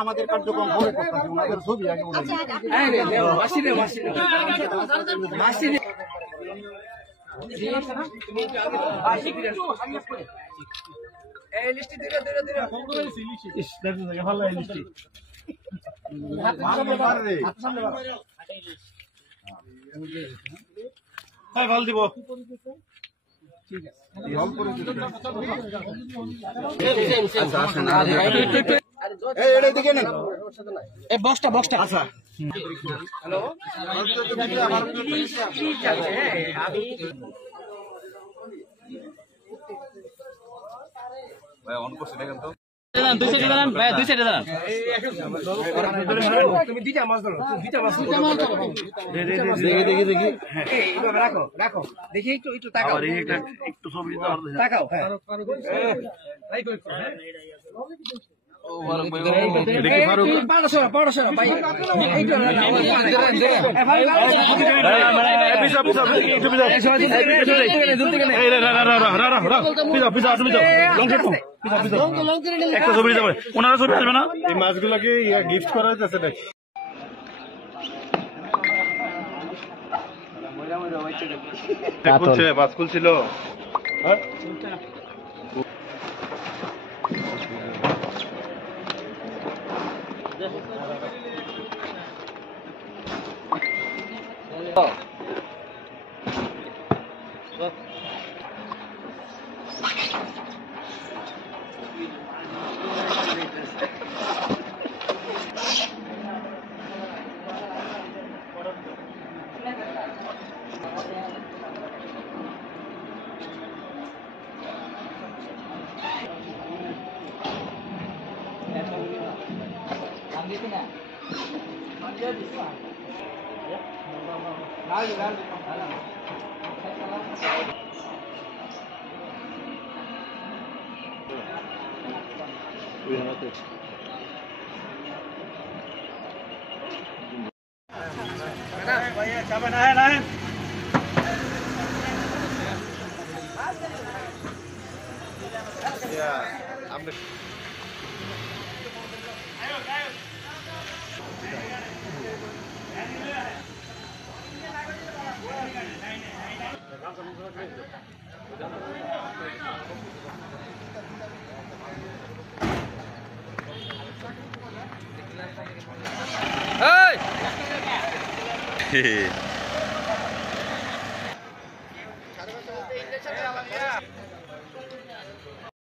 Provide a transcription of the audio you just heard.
আমাদের কার্যক্রম ছবি ভাল দিব বক্সটা বক্সটা আচ্ছা হ্যালো ভাই অন করছে দেখেন তো দুই সাইডে দাঁড়ান ভাই দুই সাইডে দাঁড়ান তুমি দুইটা মাছ ধরো দুইটা মাছ ধরো দেখি দেখি এইভাবে রাখো রাখো দেখি একটু একটু তাকাও একটু ছবি তাকাও হ্যাঁ ওনারা ছবি আসবে না এই মাছগুলোকে গিফট করা হইতেছে নাকি মাছ খুলছিল Hey!